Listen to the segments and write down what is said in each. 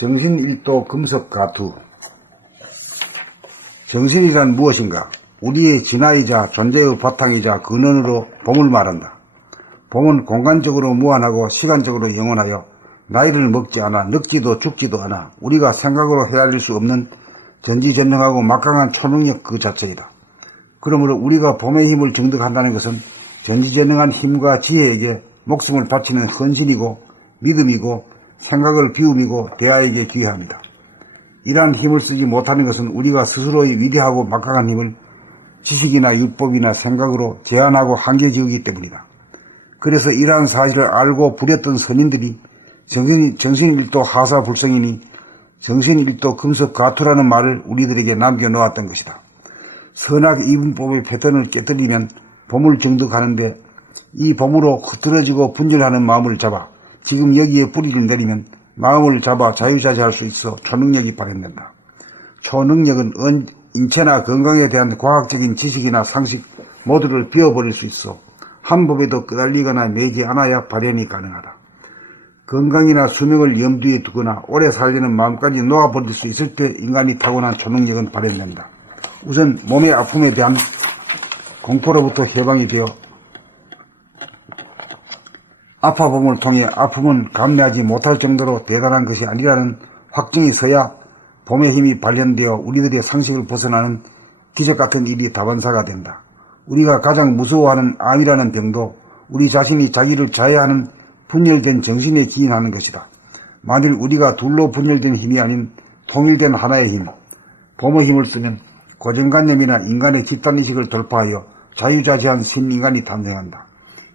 정신일도 금석가투. 정신이란 무엇인가? 우리의 진화이자 존재의 바탕이자 근원으로 봄을 말한다. 봄은 공간적으로 무한하고 시간적으로 영원하여 나이를 먹지 않아 늙지도 죽지도 않아 우리가 생각으로 헤아릴 수 없는 전지전능하고 막강한 초능력 그 자체이다. 그러므로 우리가 봄의 힘을 증득한다는 것은 전지전능한 힘과 지혜에게 목숨을 바치는 헌신이고 믿음이고 생각을 비움이고 대화에게 귀함이다. 이러한 힘을 쓰지 못하는 것은 우리가 스스로의 위대하고 막강한 힘을 지식이나 율법이나 생각으로 제한하고 한계 지우기 때문이다. 그래서 이러한 사실을 알고 부렸던 선인들이 정신일도 하사불성이니 정신일도 금석가투라는 말을 우리들에게 남겨놓았던 것이다. 선악 이분법의 패턴을 깨뜨리면 봄을 증득하는데 이 봄으로 흐트러지고 분열하는 마음을 잡아 지금 여기에 뿌리를 내리면 마음을 잡아 자유자재할 수 있어 초능력이 발현된다. 초능력은 인체나 건강에 대한 과학적인 지식이나 상식 모두를 비워버릴 수 있어 한 법에도 끄달리거나 매지 않아야 발현이 가능하다. 건강이나 수명을 염두에 두거나 오래 살려는 마음까지 놓아버릴 수 있을 때 인간이 타고난 초능력은 발현된다. 우선 몸의 아픔에 대한 공포로부터 해방이 되어 아파봄을 통해 아픔은 감내하지 못할 정도로 대단한 것이 아니라는 확증이 서야 봄의 힘이 발현되어 우리들의 상식을 벗어나는 기적같은 일이 다반사가 된다. 우리가 가장 무서워하는 암이라는 병도 우리 자신이 자기를 자해하는 분열된 정신에 기인하는 것이다. 만일 우리가 둘로 분열된 힘이 아닌 통일된 하나의 힘, 봄의 힘을 쓰면 고정관념이나 인간의 집단의식을 돌파하여 자유자재한 신인간이 탄생한다.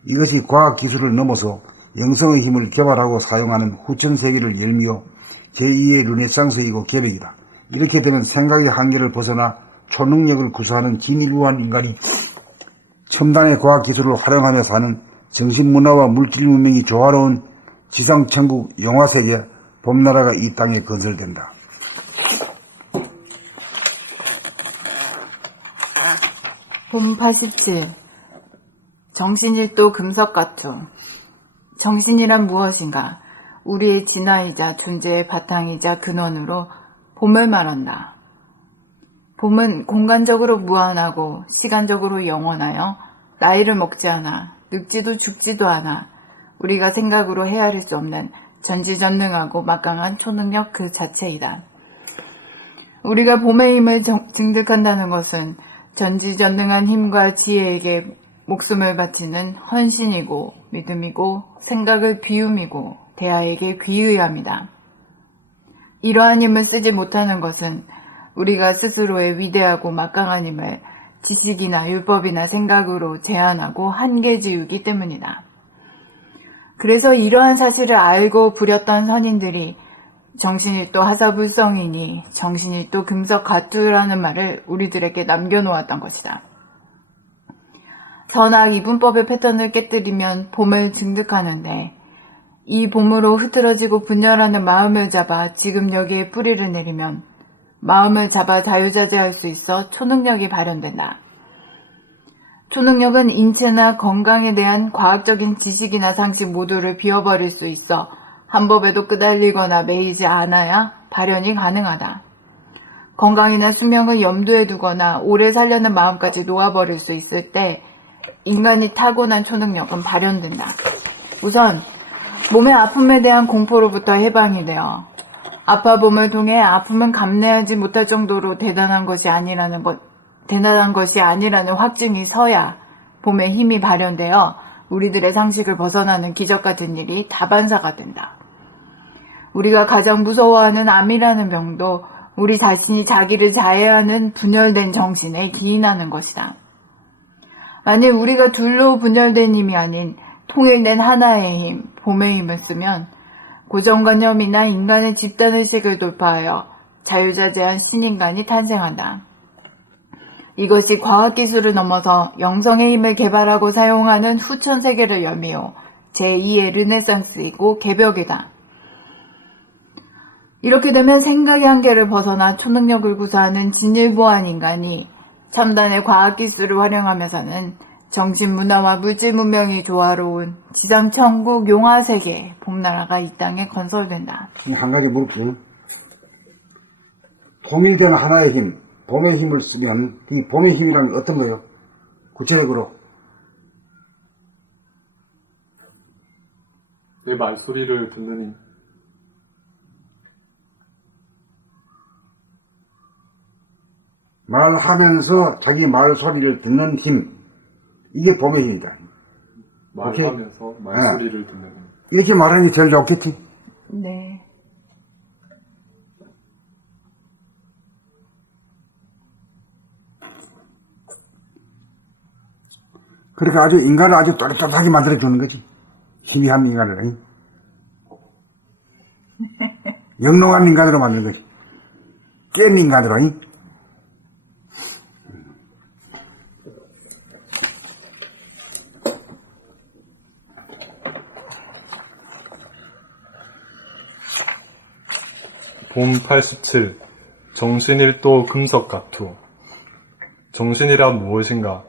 이것이 과학기술을 넘어서 영성의 힘을 개발하고 사용하는 후천세계를 열미워 제2의 르네상스이고 개벽이다. 이렇게 되면 생각의 한계를 벗어나 초능력을 구사하는 진일무한 인간이 첨단의 과학기술을 활용하며 사는 정신문화와 물질문명이 조화로운 지상천국 영화세계 봄나라가 이 땅에 건설된다. 봄 87. 정신일도 금석가투. 정신이란 무엇인가? 우리의 진화이자 존재의 바탕이자 근원으로 봄을 말한다. 봄은 공간적으로 무한하고 시간적으로 영원하여 나이를 먹지 않아 늙지도 죽지도 않아 우리가 생각으로 헤아릴 수 없는 전지전능하고 막강한 초능력 그 자체이다. 우리가 봄의 힘을 증득한다는 것은 전지전능한 힘과 지혜에게 목숨을 바치는 헌신이고 믿음이고 생각을 비움이고 대화에게 귀의합니다. 이러한 힘을 쓰지 못하는 것은 우리가 스스로의 위대하고 막강한 힘을 지식이나 율법이나 생각으로 제한하고 한계 지우기 때문이다. 그래서 이러한 사실을 알고 부렸던 선인들이 정신일도 하사불성이니 정신일도 금석가투라는 말을 우리들에게 남겨놓았던 것이다. 선악 이분법의 패턴을 깨뜨리면 봄을 증득하는데 이 봄으로 흐트러지고 분열하는 마음을 잡아 지금 여기에 뿌리를 내리면 마음을 잡아 자유자재할 수 있어 초능력이 발현된다. 초능력은 인체나 건강에 대한 과학적인 지식이나 상식 모두를 비워버릴 수 있어 한 법에도 끄달리거나 매이지 않아야 발현이 가능하다. 건강이나 수명을 염두에 두거나 오래 살려는 마음까지 놓아버릴 수 있을 때 인간이 타고난 초능력은 발현된다. 우선 몸의 아픔에 대한 공포로부터 해방이 되어 아파봄을 통해 아픔은 감내하지 못할 정도로 대단한 것이 아니라는 확증이 서야 봄의 힘이 발현되어 우리들의 상식을 벗어나는 기적같은 일이 다반사가 된다. 우리가 가장 무서워하는 암이라는 병도 우리 자신이 자기를 자해하는 분열된 정신에 기인하는 것이다. 만일 우리가 둘로 분열된 힘이 아닌 통일된 하나의 힘, 봄의 힘을 쓰면 고정관념이나 인간의 집단의식을 돌파하여 자유자재한 신인간이 탄생한다. 이것이 과학기술을 넘어서 영성의 힘을 개발하고 사용하는 후천세계를 열미워 제2의 르네상스이고 개벽이다. 이렇게 되면 생각의 한계를 벗어나 초능력을 구사하는 진일보한 인간이 첨단의 과학기술을 활용하면서는 정신문화와 물질문명이 조화로운 지상천국 용화세계 봄나라가 이 땅에 건설된다. 한 가지 물을게요. 통일된 하나의 힘, 봄의 힘을 쓰면 이 봄의 힘이란 게 어떤 거예요? 구체적으로 내 말소리를 듣는 힘. 말하면서 자기 말소리를 듣는 힘, 이게 봄의 힘이다. 말하면서 말소리를 듣는 힘. 이렇게 말하는 게 제일 좋겠지? 네. 그렇게 아주 인간을 아주 또렷하게 만들어주는 거지. 희미한 인간을. 영롱한 인간으로 만드는 거지. 깬 인간으로. 봄 87. 정신일도 금석가투. 정신이란 무엇인가?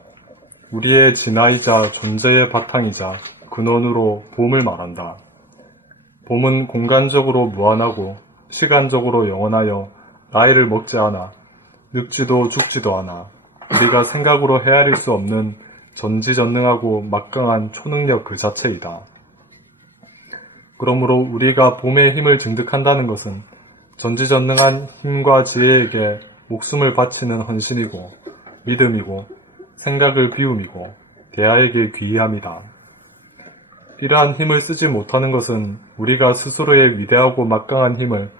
우리의 진화이자 존재의 바탕이자 근원으로 봄을 말한다. 봄은 공간적으로 무한하고 시간적으로 영원하여 나이를 먹지 않아 늙지도 죽지도 않아 우리가 생각으로 헤아릴 수 없는 전지전능하고 막강한 초능력 그 자체이다. 그러므로 우리가 봄의 힘을 증득한다는 것은 전지전능한 힘과 지혜에게 목숨을 바치는 헌신이고 믿음이고 생각을 비움이고 대하에게 귀의함이다. 이러한 힘을 쓰지 못하는 것은 우리가 스스로의 위대하고 막강한 힘을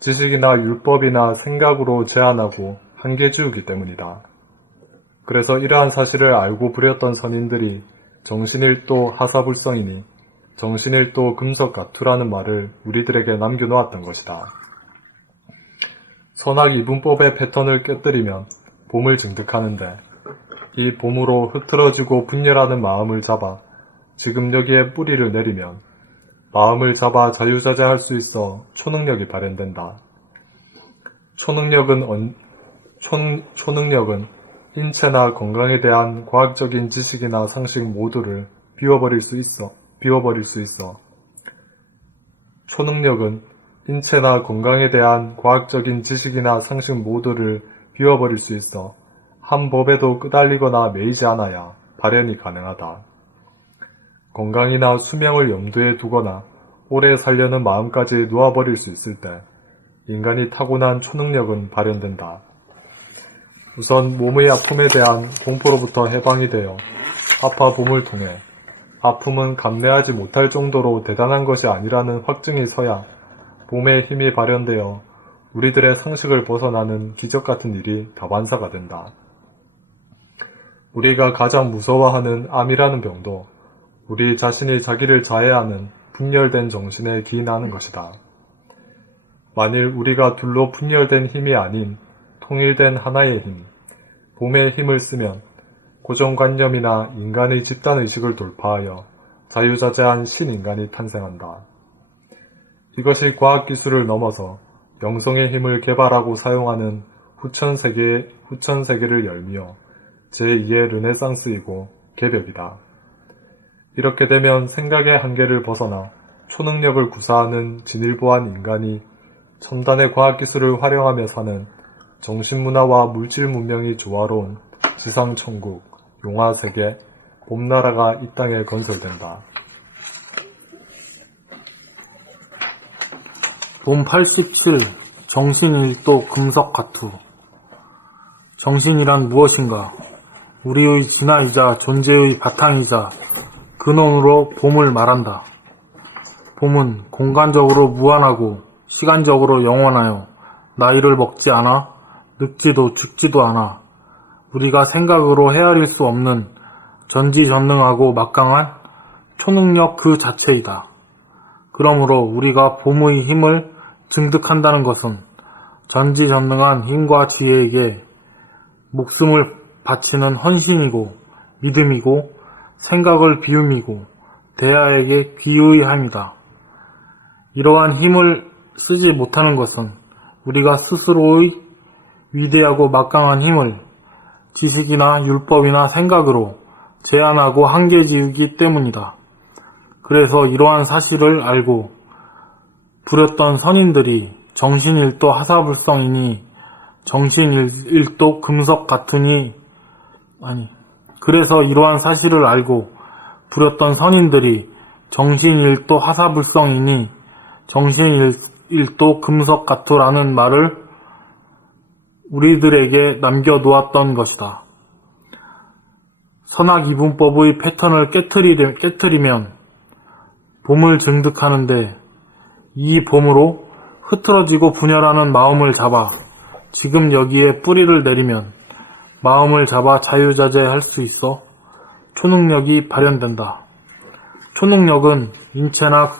지식이나 율법이나 생각으로 제한하고 한계 지우기 때문이다. 그래서 이러한 사실을 알고 부렸던 선인들이 정신일도 하사불성이니 정신일도 금석가투라는 말을 우리들에게 남겨놓았던 것이다. 선악 이분법의 패턴을 깨뜨리면 봄을 증득하는데 이 봄으로 흐트러지고 분열하는 마음을 잡아 지금 여기에 뿌리를 내리면 마음을 잡아 자유자재할 수 있어 초능력이 발현된다. 초능력은 인체나 건강에 대한 과학적인 지식이나 상식 모두를 비워버릴 수 있어. 초능력은 인체나 건강에 대한 과학적인 지식이나 상식 모두를 비워버릴 수 있어 한 법에도 끄달리거나 매이지 않아야 발현이 가능하다. 건강이나 수명을 염두에 두거나 오래 살려는 마음까지 놓아버릴 수 있을 때 인간이 타고난 초능력은 발현된다. 우선 몸의 아픔에 대한 공포로부터 해방이 되어 아파봄을 통해 아픔은 감내하지 못할 정도로 대단한 것이 아니라는 확증이 서야 봄의 힘이 발현되어 우리들의 상식을 벗어나는 기적같은 일이 다반사가 된다. 우리가 가장 무서워하는 암이라는 병도 우리 자신이 자기를 자해하는 분열된 정신에 기인하는 것이다. 만일 우리가 둘로 분열된 힘이 아닌 통일된 하나의 힘, 봄의 힘을 쓰면 고정관념이나 인간의 집단의식을 돌파하여 자유자재한 신인간이 탄생한다. 이것이 과학기술을 넘어서 영성의 힘을 개발하고 사용하는 후천세계를 열미어 제2의 르네상스이고 개벽이다. 이렇게 되면 생각의 한계를 벗어나 초능력을 구사하는 진일보한 인간이 첨단의 과학기술을 활용하며 사는 정신문화와 물질문명이 조화로운 지상천국, 용화세계, 봄나라가 이 땅에 건설된다. 봄 87. 정신일도 금석가투. 정신이란 무엇인가? 우리의 진화이자 존재의 바탕이자 근원으로 봄을 말한다. 봄은 공간적으로 무한하고 시간적으로 영원하여 나이를 먹지 않아 늙지도 죽지도 않아 우리가 생각으로 헤아릴 수 없는 전지전능하고 막강한 초능력 그 자체이다. 그러므로 우리가 봄의 힘을 증득한다는 것은 전지전능한 힘과 지혜에게 목숨을 바치는 헌신이고 믿음이고 생각을 비움이고 대하에게 귀의함이다. 이러한 힘을 쓰지 못하는 것은 우리가 스스로의 위대하고 막강한 힘을 지식이나 율법이나 생각으로 제한하고 한계 지우기 때문이다. 그래서 이러한 사실을 알고 부렸던 선인들이 정신일도 하사불성이니 정신일도 금석 같으니 그래서 이러한 사실을 알고 부렸던 선인들이 정신일도 하사불성이니 정신일도 금석 같으라는 말을 우리들에게 남겨놓았던 것이다. 선악이분법의 패턴을 깨트리면 봄을 증득하는데 이 봄으로 흐트러지고 분열하는 마음을 잡아 지금 여기에 뿌리를 내리면 마음을 잡아 자유자재할 수 있어 초능력이 발현된다. 초능력은 인체나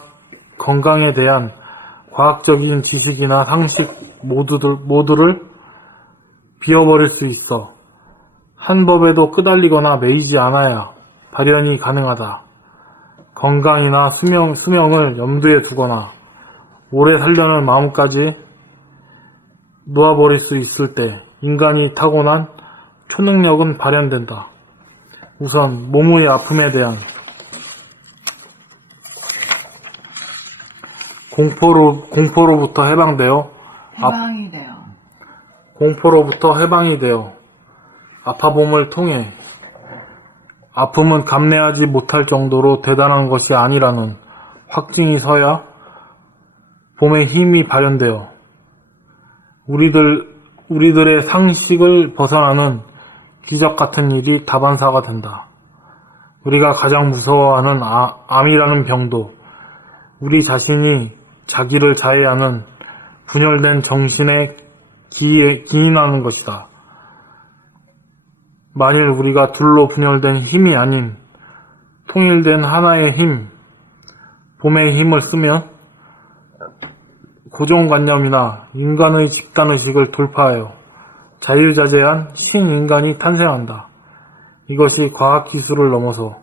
건강에 대한 과학적인 지식이나 상식 모두를 비워버릴 수 있어 한 법에도 끄달리거나 매이지 않아야 발현이 가능하다. 건강이나 수명을 염두에 두거나 오래 살려는 마음까지 놓아버릴 수 있을 때 인간이 타고난 초능력은 발현된다. 우선 몸의 아픔에 대한 공포로부터 해방되어 아파봄을 통해 아픔은 감내하지 못할 정도로 대단한 것이 아니라는 확증이 서야 봄의 힘이 발현되어 우리들의 상식을 벗어나는 기적 같은 일이 다반사가 된다. 우리가 가장 무서워하는 암이라는 병도 우리 자신이 자기를 자해하는 분열된 정신에 기인하는 것이다. 만일 우리가 둘로 분열된 힘이 아닌 통일된 하나의 힘, 봄의 힘을 쓰면 고정관념이나 인간의 집단의식을 돌파하여 자유자재한 신인간이 탄생한다. 이것이 과학기술을 넘어서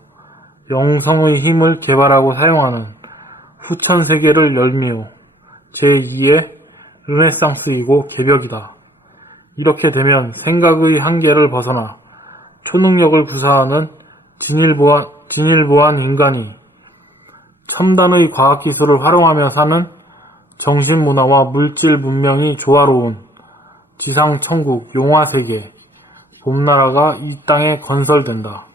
영성의 힘을 개발하고 사용하는 후천세계를 열미요 제2의 르네상스이고 개벽이다. 이렇게 되면 생각의 한계를 벗어나 초능력을 구사하는 진일보한 인간이 첨단의 과학기술을 활용하며 사는 정신문화와 물질 문명이 조화로운 지상천국 용화세계 봄나라가 이 땅에 건설된다.